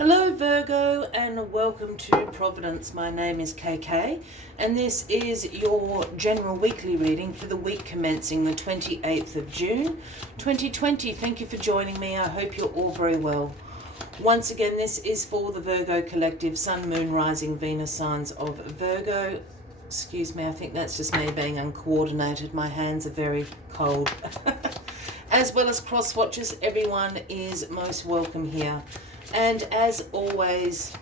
Hello Virgo and welcome to Providence. My name is KK and this is your general weekly reading for the week commencing the 28th of June 2020. Thank you for joining me. I hope you're all very well. Once again, this is for the Virgo collective, Sun, Moon, Rising, Venus signs of Virgo. Excuse me, I think that's just me being uncoordinated. My hands are very cold. As well as cross watchers, everyone is most welcome here. And as always,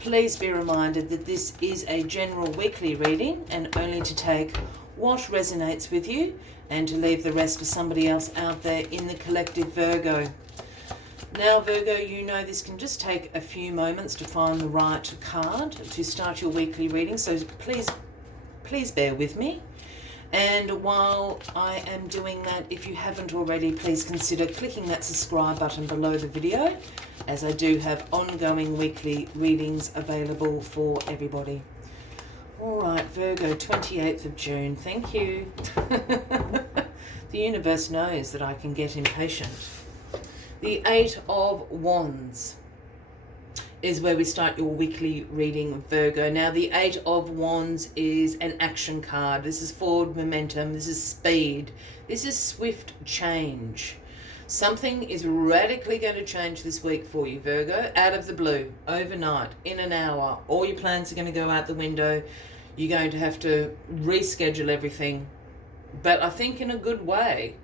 please be reminded that this is a general weekly reading and only to take what resonates with you and to leave the rest for somebody else out there in the collective Virgo. Now Virgo, you know this can just take a few moments to find the right card to start your weekly reading, so please bear with me. And while I am doing that, if you haven't already, please consider clicking that subscribe button below the video, as I do have ongoing weekly readings available for everybody. All right, Virgo, 28th of June. Thank you. The universe knows that I can get impatient. The Eight of Wands is where we start your weekly reading, Virgo. Now, the Eight of Wands is an action card. This is forward momentum. This is speed. This is swift change. Something is radically going to change this week for you, Virgo, out of the blue, overnight, in an hour. All your plans are going to go out the window. You're going to have to reschedule everything, but I think in a good way.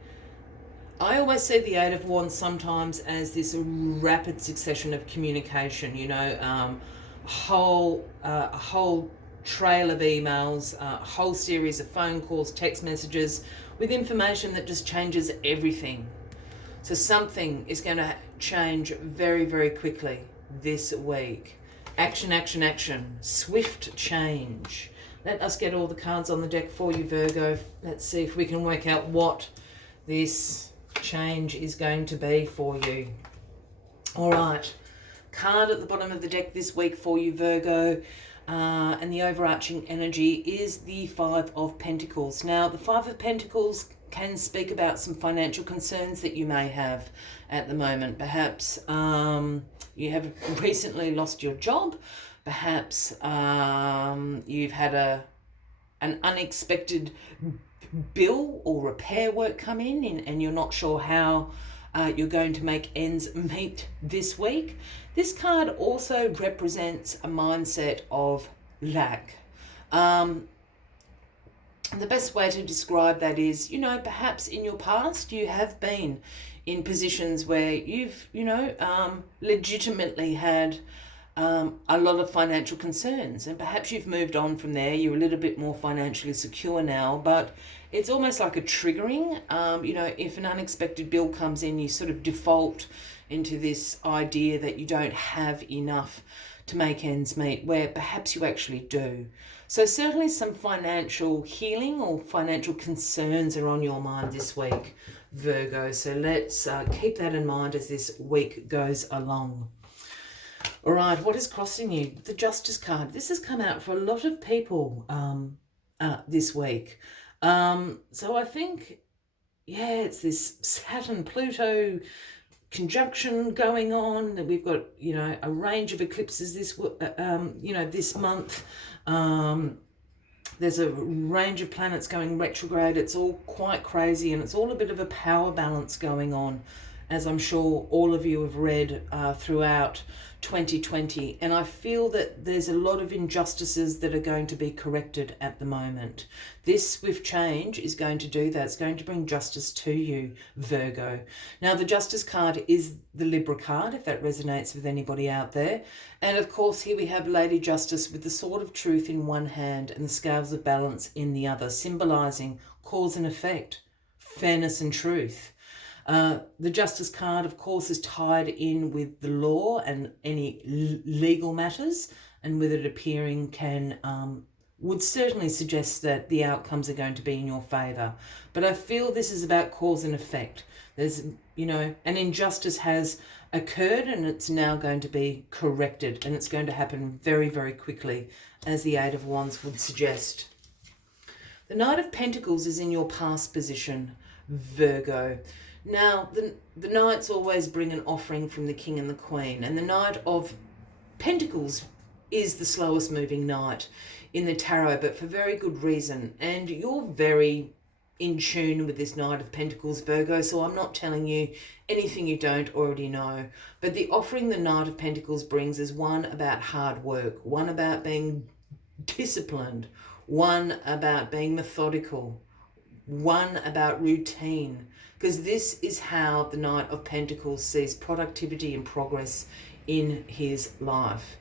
I always see the Eight of Wands sometimes as this rapid succession of communication, a whole trail of emails, a whole series of phone calls, text messages with information that just changes everything. So something is going to change very, very quickly this week. Action, action, action. Swift change. Let us get all the cards on the deck for you, Virgo. Let's see if we can work out what this change is going to be for you. All right, card at the bottom of the deck this week for you, Virgo, and the overarching energy is the Five of Pentacles. Now, the Five of Pentacles can speak about some financial concerns that you may have at the moment. Perhaps you have recently lost your job. Perhaps you've had an unexpected bill or repair work come in and you're not sure how you're going to make ends meet this week. This card also represents a mindset of lack. The best way to describe that is, perhaps in your past you have been in positions where you've, legitimately had a lot of financial concerns, and perhaps you've moved on from there. You're a little bit more financially secure now, but it's almost like a triggering. If an unexpected bill comes in, you sort of default into this idea that you don't have enough to make ends meet, where perhaps you actually do. So certainly some financial healing or financial concerns are on your mind this week, Virgo. So let's keep that in mind as this week goes along. All right, what is crossing you? The Justice card. This has come out for a lot of people this week. So I think, it's this Saturn-Pluto conjunction going on. That we've got, a range of eclipses this month. There's a range of planets going retrograde. It's all quite crazy, and it's all a bit of a power balance going on, as I'm sure all of you have read throughout 2020. And I feel that there's a lot of injustices that are going to be corrected at the moment. This swift change is going to do that. It's going to bring justice to you, Virgo. Now, the Justice card is the Libra card, if that resonates with anybody out there. And of course, here we have Lady Justice with the Sword of Truth in one hand and the Scales of Balance in the other, symbolizing cause and effect, fairness and truth. The Justice card, of course, is tied in with the law and any legal matters, and with it appearing would certainly suggest that the outcomes are going to be in your favour. But I feel this is about cause and effect. There's, an injustice has occurred and it's now going to be corrected, and it's going to happen very, very quickly, as the Eight of Wands would suggest. The Knight of Pentacles is in your past position, Virgo. Now, the Knights always bring an offering from the King and the Queen, and the Knight of Pentacles is the slowest moving knight in the tarot, but for very good reason. And you're very in tune with this Knight of Pentacles, Virgo, so I'm not telling you anything you don't already know. But the offering the Knight of Pentacles brings is one about hard work, one about being disciplined, one about being methodical, one about routine, because this is how the Knight of Pentacles sees productivity and progress in his life.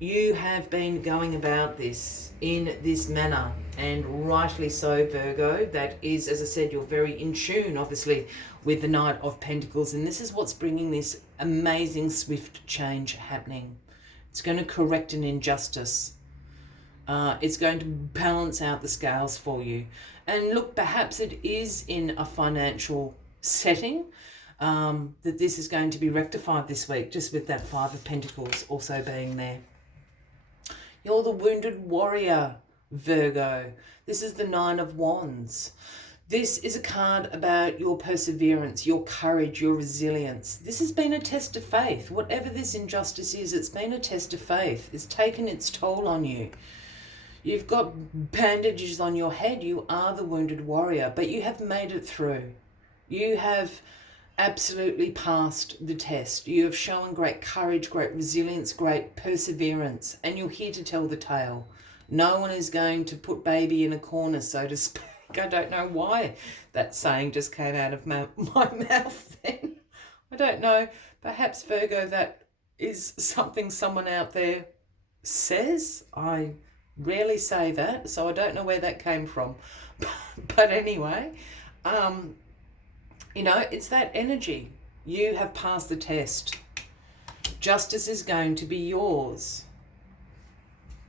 You have been going about this in this manner, and rightly so, Virgo. That is, as I said, you're very in tune, obviously, with the Knight of Pentacles, and this is what's bringing this amazing swift change happening. It's going to correct an injustice. It's going to balance out the scales for you. And look, perhaps it is in a financial setting that this is going to be rectified this week, just with that Five of Pentacles also being there. You're the wounded warrior, Virgo. This is the Nine of Wands. This is a card about your perseverance, your courage, your resilience. This has been a test of faith. Whatever this injustice is, it's been a test of faith. It's taken its toll on you. You've got bandages on your head. You are the wounded warrior, but you have made it through. You have absolutely passed the test. You have shown great courage, great resilience, great perseverance, and you're here to tell the tale. No one is going to put baby in a corner, so to speak. I don't know why that saying just came out of my mouth then. I don't know. Perhaps, Virgo, that is something someone out there says. I rarely say that, so I don't know where that came from. But anyway, it's that energy. You have passed the test. Justice is going to be yours.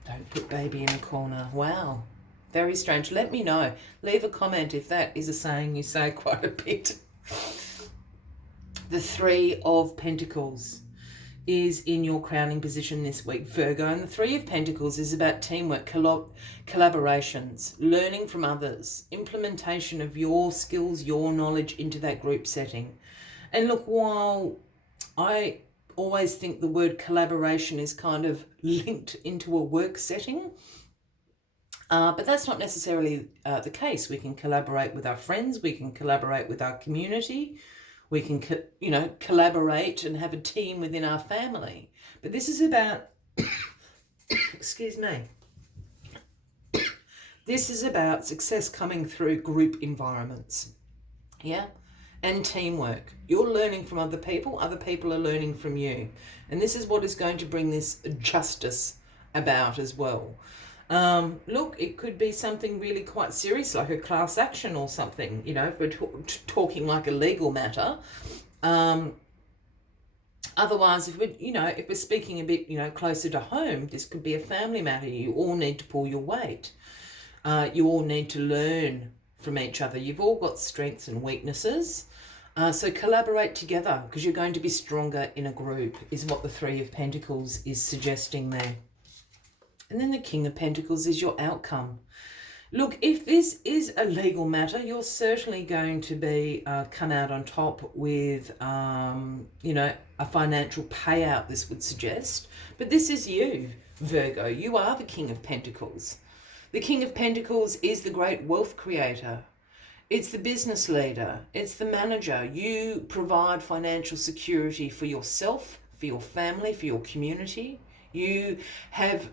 Don't put baby in a corner. Wow. Very strange. Let me know. Leave a comment if that is a saying you say quite a bit. The Three of Pentacles is in your crowning position this week, Virgo. And the Three of Pentacles is about teamwork, collaborations, learning from others, implementation of your skills, your knowledge into that group setting. And look, while I always think the word collaboration is kind of linked into a work setting, but that's not necessarily the case. We can collaborate with our friends. We can collaborate with our community. We can, collaborate and have a team within our family. But this is about, excuse me, this is about success coming through group environments, yeah, and teamwork. You're learning from other people are learning from you. And this is what is going to bring this justice about as well. Look, it could be something really quite serious, like a class action or something, if we're talking like a legal matter. Otherwise, if we're speaking a bit, closer to home, this could be a family matter. You all need to pull your weight. You all need to learn from each other. You've all got strengths and weaknesses. So collaborate together, because you're going to be stronger in a group, is what the Three of Pentacles is suggesting there. And then the King of Pentacles is your outcome. Look, if this is a legal matter, you're certainly going to be come out on top with, a financial payout, this would suggest. But this is you, Virgo. You are the King of Pentacles. The King of Pentacles is the great wealth creator. It's the business leader. It's the manager. You provide financial security for yourself, for your family, for your community. You have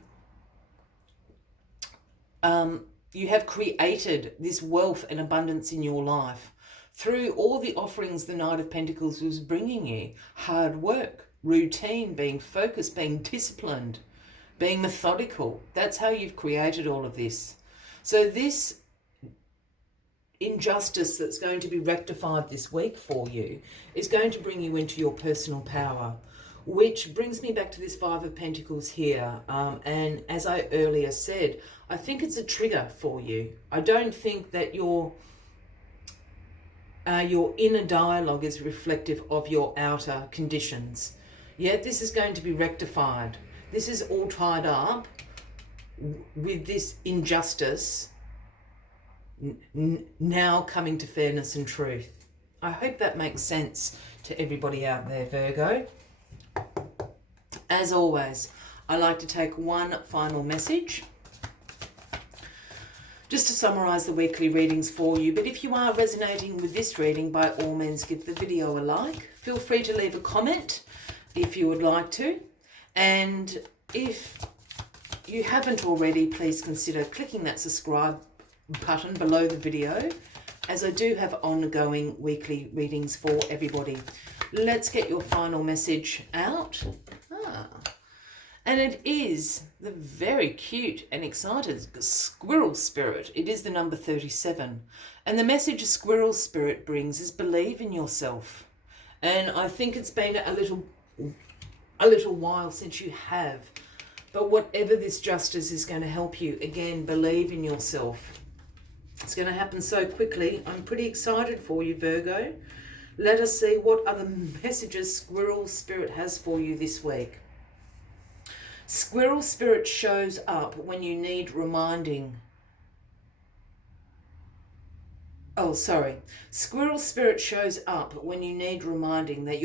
created this wealth and abundance in your life through all the offerings the Knight of Pentacles was bringing you. Hard work, routine, being focused, being disciplined, being methodical. That's how you've created all of this. So this injustice that's going to be rectified this week for you is going to bring you into your personal power, which brings me back to this Five of Pentacles here. And as I earlier said, I think it's a trigger for you. I don't think that your inner dialogue is reflective of your outer conditions. Yet this is going to be rectified. This is all tied up with this injustice now coming to fairness and truth. I hope that makes sense to everybody out there, Virgo. As always, I like to take one final message just to summarise the weekly readings for you. But if you are resonating with this reading, by all means give the video a like. Feel free to leave a comment if you would like to. And if you haven't already, please consider clicking that subscribe button below the video, as I do have ongoing weekly readings for everybody. Let's get your final message out. And it is the very cute and excited Squirrel Spirit. It is the number 37. And the message Squirrel Spirit brings is believe in yourself. And I think it's been a little while since you have. But whatever this justice is going to help you, again, believe in yourself. It's going to happen so quickly. I'm pretty excited for you, Virgo. Let us see what other messages Squirrel Spirit has for you this week. Squirrel Spirit shows up when you need reminding. Squirrel Spirit shows up when you need reminding that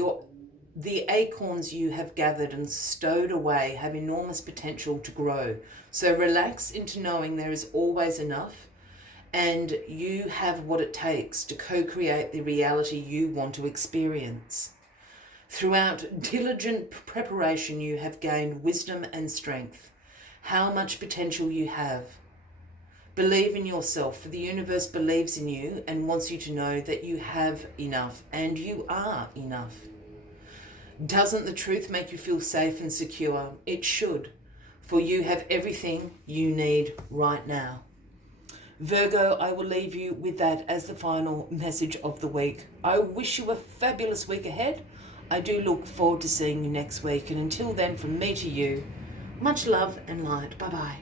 the acorns you have gathered and stowed away have enormous potential to grow. So relax into knowing there is always enough, and you have what it takes to co-create the reality you want to experience. Throughout diligent preparation, you have gained wisdom and strength. How much potential you have. Believe in yourself, for the universe believes in you and wants you to know that you have enough, and you are enough. Doesn't the truth make you feel safe and secure? It should, for you have everything you need right now. Virgo, I will leave you with that as the final message of the week. I wish you a fabulous week ahead. I do look forward to seeing you next week. And until then, from me to you, much love and light. Bye-bye.